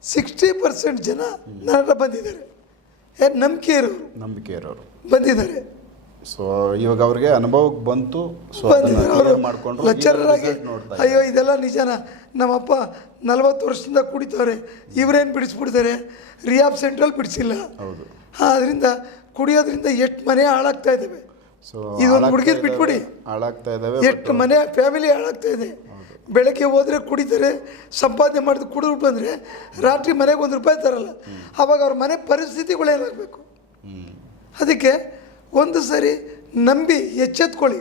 ಸಿಕ್ಸ್ಟಿ ಪರ್ಸೆಂಟ್ ಜನ ನನ್ನ ಹತ್ರ ಬಂದಿದ್ದಾರೆ. ಏ ನಂಬಿಕೆ ಇರೋರು. ನಂಬಿಕೆ ಇರೋರು. ಬಂದಿದ್ದಾರೆ. ಸೊ ಇವಾಗ ಅವ್ರಿಗೆ ಅನುಭವಕ್ಕೆ ಬಂತು ಲೆಕ್ಚರರ್ ಆಗಿ ಅಯ್ಯೋ ಇದೆಲ್ಲ ನಿಜನ? ನಮ್ಮಪ್ಪ ನಲ್ವತ್ತು ವರ್ಷದಿಂದ ಕುಡಿತವ್ರೆ. ಇವರೇನು ಬಿಡಿಸ್ಬಿಡ್ತಾರೆ? Rehab central ಬಿಡಿಸಿಲ್ಲ. ಹೌದು. ಅದರಿಂದ ಕುಡಿಯೋದ್ರಿಂದ ಎಷ್ಟು ಮನೆ ಹಾಳಾಗ್ತಾ ಇದ್ದಾವೆ ಸೊ ಇದೊಂದು ಹುಡುಗಿದ್ ಬಿಟ್ಬಿಡಿ. ಹಾಳಾಗ್ತಾ ಇದ್ದಾವೆ ಎಷ್ಟು ಮನೆ ಫ್ಯಾಮಿಲಿ ಹಾಳಾಗ್ತಾ ಇದೆ. ಬೆಳಗ್ಗೆ ಹೋದರೆ ಕುಡಿತಾರೆ ಸಂಪಾದನೆ ಮಾಡಿದ ಕುಡಿದು ಬಂದ್ರೆ ರಾತ್ರಿ ಮನೆಗೆ ಒಂದು ರೂಪಾಯಿ ತರಲ್ಲ. ಆವಾಗ ಅವ್ರ ಮನೆ ಪರಿಸ್ಥಿತಿಗಳು ಏನಾಗಬೇಕು? ಅದಕ್ಕೆ ಒಂದು ಸರಿ ನಂಬಿ ಎಚ್ಚೆತ್ಕೊಳ್ಳಿ.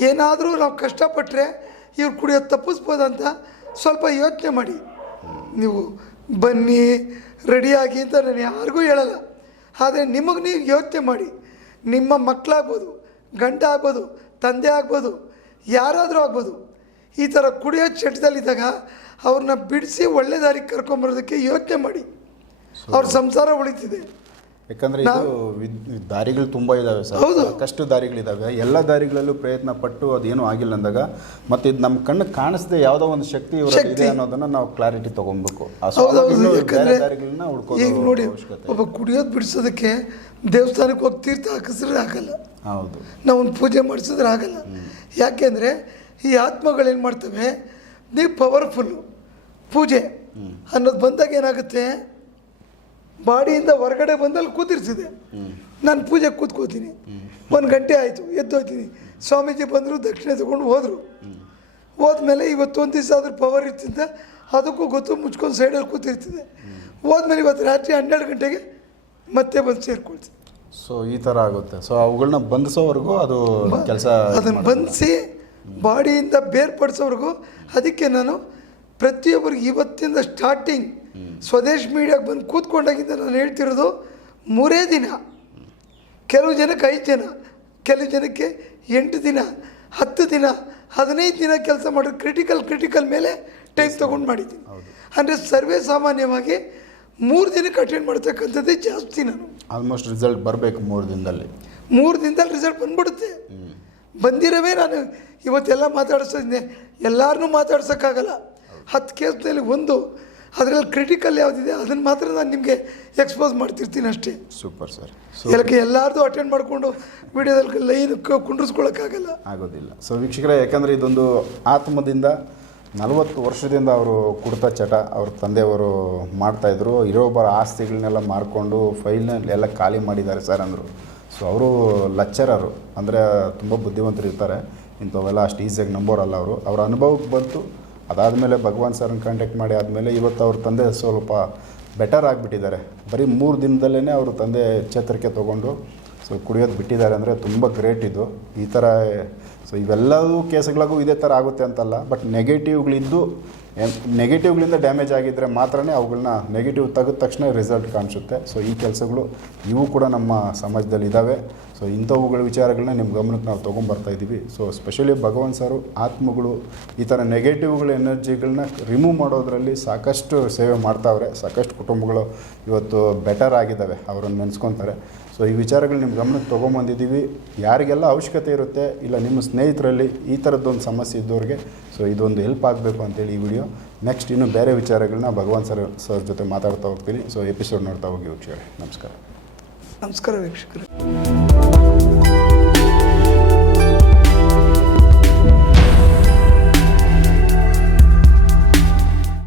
ಏನಾದರೂ ನಾವು ಕಷ್ಟಪಟ್ಟರೆ ಇವ್ರು ಕುಡಿಯೋದು ತಪ್ಪಿಸ್ಬೋದಂತ ಸ್ವಲ್ಪ ಯೋಚನೆ ಮಾಡಿ. ನೀವು ಬನ್ನಿ ರೆಡಿಯಾಗಿ ಅಂತ ನಾನು ಯಾರಿಗೂ ಹೇಳಲ್ಲ. ಆದರೆ ನಿಮಗೆ ನೀವು ಯೋಚನೆ ಮಾಡಿ. ನಿಮ್ಮ ಮಕ್ಕಳಾಗ್ಬೋದು ಗಂಡ ಆಗ್ಬೋದು ತಂದೆ ಆಗ್ಬೋದು ಯಾರಾದರೂ ಆಗ್ಬೋದು ಈ ಥರ ಕುಡಿಯೋ ಚಟದಲ್ಲಿದ್ದಾಗ ಅವ್ರನ್ನ ಬಿಡಿಸಿ ಒಳ್ಳೆ ದಾರಿಗೆ ಕರ್ಕೊಂಬರೋದಕ್ಕೆ ಯೋಚನೆ ಮಾಡಿ. ಅವ್ರ ಸಂಸಾರ ಉಳಿತಿದೆ. ಯಾಕಂದ್ರೆ ಇದು ದಾರಿಗಳು ತುಂಬಾ ಇದಾವೆ ಸರ್. ಹೌದು. ಸಾಕಷ್ಟು ದಾರಿಗಳಿದಾವೆ ಎಲ್ಲ ದಾರಿಗಳಲ್ಲೂ ಪ್ರಯತ್ನ ಪಟ್ಟು ಅದೇನು ಆಗಿಲ್ಲ ಅಂದಾಗ ಮತ್ತೆ ಇದು ನಮ್ಮ ಕಣ್ಣು ಕಾಣಿಸದೆ ಯಾವುದೋ ಒಂದು ಶಕ್ತಿ ಇದೆ ಅನ್ನೋದನ್ನ ನಾವು ಕ್ಲಾರಿಟಿ ತಗೊಬೇಕು. ಈಗ ನೋಡಿ ಒಬ್ಬ ಕುಡಿಯೋದು ಬಿಡಿಸೋದಕ್ಕೆ ದೇವಸ್ಥಾನಕ್ಕೆ ಹೋಗಿ ತೀರ್ಥ ಹಾಕಿಸಿದ್ರೆ ಆಗಲ್ಲ. ಹೌದು. ನಾವು ಒಂದು ಪೂಜೆ ಮಾಡಿಸಿದ್ರೆ ಆಗಲ್ಲ. ಯಾಕೆಂದರೆ ಈ ಆತ್ಮಗಳೇನು ಮಾಡ್ತವೆ? ನೀವು ಪವರ್ಫುಲ್ಲು ಪೂಜೆ ಅನ್ನೋದು ಬಂದಾಗ ಏನಾಗುತ್ತೆ? ಬಾಡಿಯಿಂದ ಹೊರಗಡೆ ಬಂದಲ್ಲಿ ಕೂತಿರ್ಸಿದೆ. ನಾನು ಪೂಜೆ ಕೂತ್ಕೋತೀನಿ. ಒಂದು ಗಂಟೆ ಆಯಿತು ಎದ್ದೋಯ್ತೀನಿ ಸ್ವಾಮೀಜಿ ಬಂದರು ದಕ್ಷಿಣೆ ತಗೊಂಡು ಹೋದರು. ಹೋದ್ಮೇಲೆ ಇವತ್ತೊಂದು ದಿವಸ ಆದರೂ ಪವರ್ ಇರ್ತಿದ್ದೆ. ಅದಕ್ಕೂ ಗೊತ್ತು ಮುಚ್ಕೊಂಡು ಸೈಡಲ್ಲಿ ಕೂತಿರ್ತಿದೆ ಹೋದ್ಮೇಲೆ ಇವತ್ತು ರಾತ್ರಿ ಹನ್ನೆರಡು ಗಂಟೆಗೆ ಮತ್ತೆ ಬಂದು ಸೇರ್ಕೊಳ್ತೀನಿ. ಸೊ ಈ ಥರ ಆಗುತ್ತೆ. ಸೊ ಅವುಗಳನ್ನ ಬಂಧಿಸೋವರೆಗೂ ಅದು ಕೆಲಸ ಅದನ್ನು ಬಂಧಿಸಿ ಬಾಡಿಯಿಂದ ಬೇರ್ಪಡಿಸೋವರೆಗೂ ಅದಕ್ಕೆ ನಾನು ಪ್ರತಿಯೊಬ್ಬರಿಗೆ ಇವತ್ತಿಂದ ಸ್ಟಾರ್ಟಿಂಗ್ ಸ್ವದೇಶ್ ಮೀಡಿಯಾಗೆ ಬಂದು ಕೂತ್ಕೊಂಡಾಗಿಂದ ನಾನು ಹೇಳ್ತಿರೋದು ಮೂರೇ ದಿನ ಕೆಲವು ಜನಕ್ಕೆ ಐದು ಜನ ಕೆಲವು ಜನಕ್ಕೆ ಎಂಟು ದಿನ ಹತ್ತು ದಿನ ಹದಿನೈದು ದಿನ ಕೆಲಸ ಮಾಡೋದು ಕ್ರಿಟಿಕಲ್ ಕ್ರಿಟಿಕಲ್ ಮೇಲೆ ಟೈಮ್ ತೊಗೊಂಡು ಮಾಡಿದ್ದೀನಿ ಅಂದರೆ ಸರ್ವೇ ಸಾಮಾನ್ಯವಾಗಿ ಮೂರು ದಿನಕ್ಕೆ ಅಟೆಂಡ್ ಮಾಡ್ತಕ್ಕಂಥದ್ದೇ ಜಾಸ್ತಿ ನಾನು. ಆಲ್ಮೋಸ್ಟ್ ರಿಸಲ್ಟ್ ಬರಬೇಕು ಮೂರು ದಿನದಲ್ಲಿ. ಮೂರು ದಿನದಲ್ಲಿ ರಿಸಲ್ಟ್ ಬಂದ್ಬಿಡುತ್ತೆ. ಬಂದಿರವೇ ನಾನು ಇವತ್ತೆಲ್ಲ ಮಾತಾಡಿಸ್ತಿದ್ದೆ ಎಲ್ಲರನ್ನೂ ಮಾತಾಡ್ಸೋಕ್ಕಾಗಲ್ಲ. ಹತ್ತು ಕೇಸ್ನಲ್ಲಿ ಒಂದು ಅದರಲ್ಲಿ ಕ್ರಿಟಿಕಲ್ ಯಾವುದಿದೆ ಅದನ್ನು ಮಾತ್ರ ನಾನು ನಿಮಗೆ ಎಕ್ಸ್ಪೋಸ್ ಮಾಡ್ತಿರ್ತೀನಿ ಅಷ್ಟೇ. ಸೂಪರ್ ಸರ್ ಸೊ ಎಲ್ಲಕ್ಕೆ ಎಲ್ಲಾರ್ದು ಅಟೆಂಡ್ ಮಾಡಿಕೊಂಡು ವಿಡಿಯೋದಲ್ಲಿ ಲೈನ್ ಕುಂಡ್ರಿಸ್ಕೊಳಕ್ಕಾಗಲ್ಲ. ಆಗೋದಿಲ್ಲ. ಸೊ ವೀಕ್ಷಕರೇ ಯಾಕಂದರೆ ಇದೊಂದು ಆತ್ಮದಿಂದ ನಲವತ್ತು ವರ್ಷದಿಂದ ಅವರು ಕುಡ್ತಾ ಚಟ ಅವ್ರ ತಂದೆಯವರು ಮಾಡ್ತಾಯಿದ್ರು ಇರೋ ಬರೋ ಆಸ್ತಿಗಳನ್ನೆಲ್ಲ ಮಾರ್ಕೊಂಡು ಫೈಲ್ನ ಎಲ್ಲ ಖಾಲಿ ಮಾಡಿದ್ದಾರೆ ಸರ್ ಅಂದರು. ಸೊ ಅವರು ಲಚ್ಚರರು. ಅಂದರೆ ತುಂಬ ಬುದ್ಧಿವಂತರು ಇರ್ತಾರೆ. ಇಂಥವೆಲ್ಲ ಅಷ್ಟು ಈಸಿಯಾಗಿ ನಂಬೋರಲ್ಲ ಅವರು. ಅವರ ಅನುಭವಕ್ಕೆ ಬಂತು. ಅದಾದಮೇಲೆ ಭಗವಾನ್ ಸರ್ನ ಕಾಂಟ್ಯಾಕ್ಟ್ ಮಾಡಿ ಆದಮೇಲೆ ಇವತ್ತು ಅವ್ರ ತಂದೆ ಸ್ವಲ್ಪ ಬೆಟರ್ ಆಗಿಬಿಟ್ಟಿದ್ದಾರೆ. ಬರೀ ಮೂರು ದಿನದಲ್ಲೇ ಅವರು ತಂದೆ ಚೇತರಿಕೆ ತೊಗೊಂಡು ಸೊ ಕುಡಿಯೋದು ಬಿಟ್ಟಿದ್ದಾರೆ ಅಂದರೆ ತುಂಬ ಗ್ರೇಟ್ ಇದು. ಈ ಥರ ಸೊ ಇವೆಲ್ಲವೂ ಕೇಸ್ಗಳಿಗೂ ಇದೇ ಥರ ಆಗುತ್ತೆ ಅಂತಲ್ಲ ಬಟ್ ನೆಗೆಟಿವ್ಗಳಿದ್ದು ನೆಗೆಟಿವ್ಗಳಿಂದ ಡ್ಯಾಮೇಜ್ ಆಗಿದ್ದರೆ ಮಾತ್ರನೇ ಅವುಗಳನ್ನ ನೆಗೆಟಿವ್ ತೆಗೆದ ತಕ್ಷಣ ರಿಸಲ್ಟ್ ಕಾಣಿಸುತ್ತೆ. ಸೊ ಈ ಕೆಲಸಗಳು ಇವು ಕೂಡ ನಮ್ಮ ಸಮಾಜದಲ್ಲಿ ಇದ್ದಾವೆ ಸೊ ಇಂಥವುಗಳ ವಿಚಾರಗಳನ್ನ ನಿಮ್ಮ ಗಮನಕ್ಕೆ ನಾವು ತೊಗೊಂಬರ್ತಾ ಇದ್ದೀವಿ ಸೊ ಸ್ಪೆಷಲಿ ಭಗವಾನ್ ಸಾರು ಆತ್ಮಗಳು ಈ ಥರ ನೆಗೆಟಿವ್ಗಳ ಎನರ್ಜಿಗಳನ್ನ ರಿಮೂವ್ ಮಾಡೋದರಲ್ಲಿ ಸಾಕಷ್ಟು ಸೇವೆ ಮಾಡ್ತಾವ್ರೆ. ಸಾಕಷ್ಟು ಕುಟುಂಬಗಳು ಇವತ್ತು ಬೆಟರ್ ಆಗಿದ್ದಾವೆ ಅವರನ್ನು ನೆನೆಸ್ಕೊತಾರೆ. ಸೊ ಈ ವಿಚಾರಗಳು ನಿಮ್ಮ ಗಮನಕ್ಕೆ ತೊಗೊಂಬಂದಿದ್ದೀವಿ. ಯಾರಿಗೆಲ್ಲ ಅವಶ್ಯಕತೆ ಇರುತ್ತೆ, ಇಲ್ಲ ನಿಮ್ಮ ಸ್ನೇಹಿತರಲ್ಲಿ ಈ ಥರದ್ದೊಂದು ಸಮಸ್ಯೆ ಇದ್ದವ್ರಿಗೆ ಸೊ ಇದೊಂದು ಹೆಲ್ಪ್ ಆಗಬೇಕು ಅಂತೇಳಿ ಈ ವಿಡಿಯೋ. ನೆಕ್ಸ್ಟ್ ಇನ್ನೂ ಬೇರೆ ವಿಚಾರಗಳನ್ನ ಭಗವಾನ್ ಸರ್ ಸರ್ ಜೊತೆ ಮಾತಾಡ್ತಾ ಹೋಗ್ತೀನಿ. ಸೊ ಎಪಿಸೋಡ್ ನೋಡ್ತಾ ಹೋಗಿ ವೀಕ್ಷಕರೇ. ನಮಸ್ಕಾರ. ನಮಸ್ಕಾರ ವೀಕ್ಷಕರು.